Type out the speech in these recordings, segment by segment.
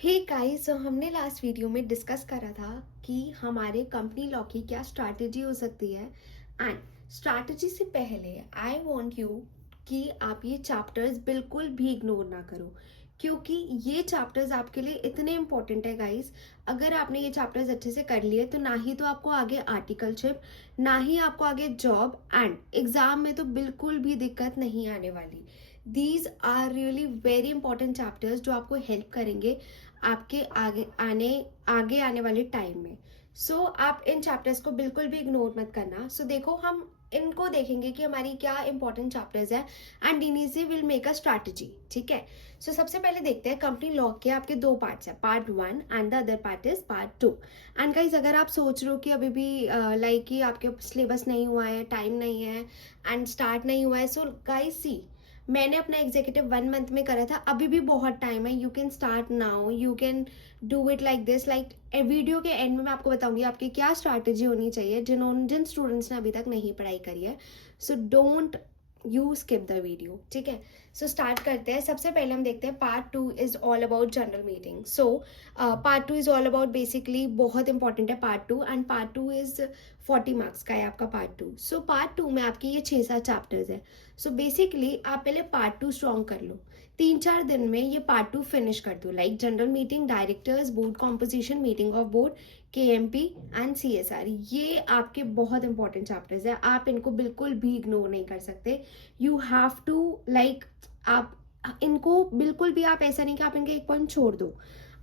Hey guys, तो हमने last video में डिस्कस करा था कि हमारे कंपनी लॉ की क्या स्ट्रैटेजी हो सकती है। एंड स्ट्रैटेजी से पहले आई वांट यू कि आप ये चैप्टर्स बिल्कुल भी इग्नोर ना करो, क्योंकि ये चैप्टर्स आपके लिए इतने इंपॉर्टेंट है गाइस। अगर आपने ये चैप्टर्स अच्छे से कर लिए तो ना ही तो आपको आगे आर्टिकलशिप, ना ही आपको आगे जॉब एंड एग्जाम में तो बिल्कुल भी दिक्कत नहीं आने वाली। These are really very important chapters जो आपको हेल्प करेंगे आपके आगे आने वाले टाइम में। सो आप इन चैप्टर्स को बिल्कुल भी इग्नोर मत करना। देखो, हम इनको देखेंगे कि हमारी क्या इंपॉर्टेंट चैप्टर्स है एंड इन्हीं से विल मेक अ स्ट्रैटेजी। ठीक है। सबसे पहले देखते हैं कंपनी लॉ के आपके दो पार्ट्स है, part 1 and the other part is part 2। And guys, अगर आप सोच रहे हो कि अभी भी लाइक कि आपके सिलेबस नहीं हुआ है, टाइम नहीं है एंड स्टार्ट नहीं हुआ है, सो गाइज सी, मैंने अपना एग्जीक्यूटिव 1 मंथ में करा था, अभी भी बहुत टाइम है। You can start now, you can do it like this. Like video के एंड में मैं आपको बताऊंगी आपकी क्या स्ट्रैटेजी होनी चाहिए जिन स्टूडेंट्स ने अभी तक नहीं पढ़ाई करी है। Don't you skip the video. ठीक है। स्टार्ट करते हैं। सबसे पहले हम देखते हैं part 2 is all about general meeting. Part 2 is all about, basically बहुत इंपॉर्टेंट है part 2, and part 2 is 40 marks का है आपका पार्ट 2। पार्ट 2 में आपकी ये 6-7 चैप्टर्स है। बेसिकली आप पहले पार्ट 2 स्ट्रॉन्ग कर लो, 3-4 दिन में ये पार्ट 2 फिनिश कर दो। Like general meeting, directors, board composition, meeting of board, KMP and CSR, ये आपके बहुत इंपॉर्टेंट चैप्टर्स है। आप इनको बिल्कुल भी इग्नोर नहीं कर सकते। यू हैव टू लाइक, आप इनको बिल्कुल भी, आप ऐसा नहीं कि आप इनके एक पॉइंट छोड़ दो।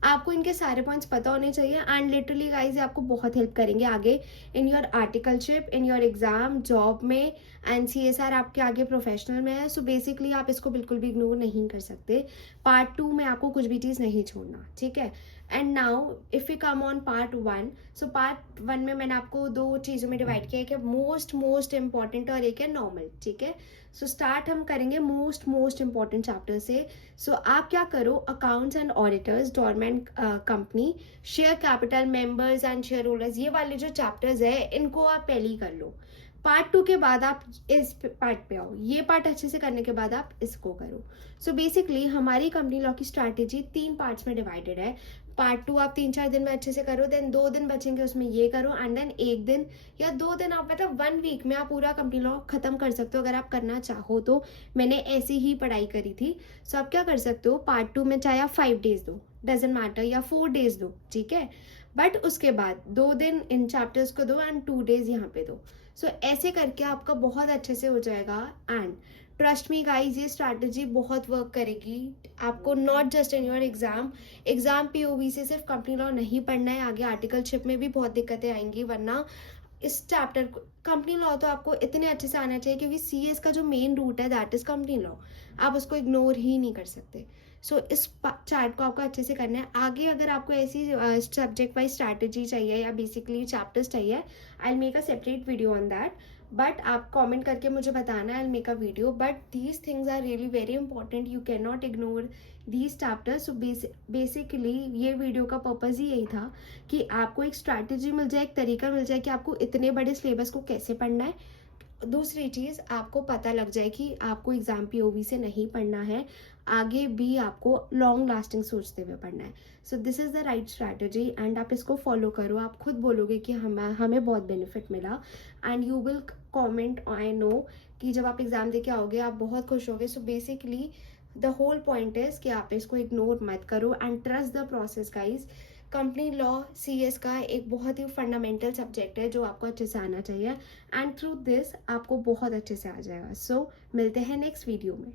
आपको इनके सारे पॉइंट्स पता होने चाहिए एंड लिटरली गाइज आपको बहुत हेल्प करेंगे आगे in your articleship, in your exam, job में एंड CSR आपके आगे प्रोफेशनल में है। बेसिकली आप इसको बिल्कुल भी इग्नोर नहीं कर सकते। पार्ट 2 में आपको कुछ भी चीज़ नहीं छोड़ना। ठीक है। And now if you come on part 1, part 1 में मैंने आपको दो चीज़ों में डिवाइड किया है, एक है मोस्ट इंपॉर्टेंट और एक है नॉर्मल। ठीक है। स्टार्ट हम करेंगे मोस्ट इंपॉर्टेंट चैप्टर से। आप क्या करो, accounts and auditors, dormant company, share capital, members and shareholders, ये वाले जो चैप्टर्स है इनको आप पहले ही कर लो। पार्ट 2 के बाद आप इस पार्ट पे आओ, ये पार्ट अच्छे से करने के बाद आप इसको करो। बेसिकली हमारी कंपनी लॉ की स्ट्रैटेजी 3 पार्ट्स में डिवाइडेड है। पार्ट 2 आप 3-4 दिन में अच्छे से करो, देन 2 दिन बचेंगे उसमें ये करो, एंड देन 1 दिन या 2 दिन, आप मतलब 1 वीक में आप पूरा कंपनी लॉ खत्म कर सकते हो अगर आप करना चाहो तो। मैंने ऐसी ही पढ़ाई करी थी। आप क्या कर सकते हो, पार्ट 2 में चाहे आप 5 डेज दो, डजेंट मैटर, या 4 डेज दो। ठीक है। बट उसके बाद 2 दिन इन चैप्टर्स को दो एंड 2 डेज यहाँ पे दो। ऐसे करके आपका बहुत अच्छे से हो जाएगा। एंड ट्रस्ट मी गाइज, ये स्ट्रैटेजी बहुत वर्क करेगी आपको, not just in your exam POV से सिर्फ कंपनी लॉ नहीं पढ़ना है, आगे आर्टिकलशिप में भी बहुत दिक्कतें आएंगी। वरना इस चैप्टर को, कंपनी लॉ तो आपको इतने अच्छे से आना चाहिए, क्योंकि CS का जो मेन रूट है दैट इज कंपनी लॉ, आप उसको इग्नोर ही नहीं कर सकते। इस चार्ट को आपको अच्छे से करना है। आगे अगर आपको ऐसी सब्जेक्ट वाइज स्ट्रैटेजी चाहिए या बेसिकली चैप्टर्स चाहिए, I will make a separate video on that. But आप कमेंट करके मुझे बताना, I will make a video. But these things are really very important, you can not ignore these chapters. Basically ये video का purpose ही यही था कि आपको एक स्ट्रैटेजी मिल जाए, एक तरीका मिल जाए कि आपको इतने बड़े सिलेबस को कैसे पढ़ना है। दूसरी चीज़, आपको पता लग जाए कि आपको एग्जाम POV से नहीं पढ़ना है, आगे भी आपको लॉन्ग लास्टिंग सोचते हुए पढ़ना है। This is the right strategy and आप इसको फॉलो करो। आप खुद बोलोगे कि हमें बहुत बेनिफिट मिला, and you will comment, I know कि जब आप एग्ज़ाम दे के आओगे आप बहुत खुश होगे। Basically the whole point is कि आप इसको इग्नोर मत करो and trust the process guys. Company law CS का एक बहुत ही फंडामेंटल सब्जेक्ट है जो आपको अच्छे से आना चाहिए, एंड थ्रू दिस आपको बहुत अच्छे से आ जाएगा। मिलते हैं नेक्स्ट वीडियो में।